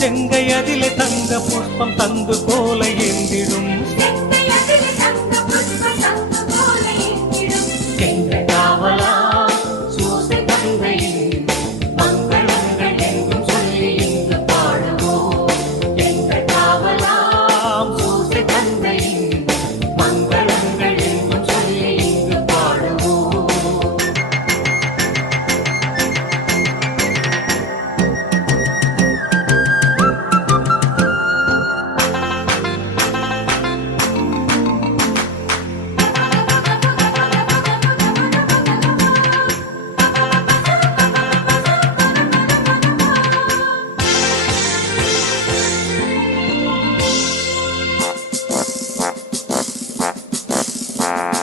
செங்கை அதிலே தந்த புஷ்பம் தந்து போல எந்திடும்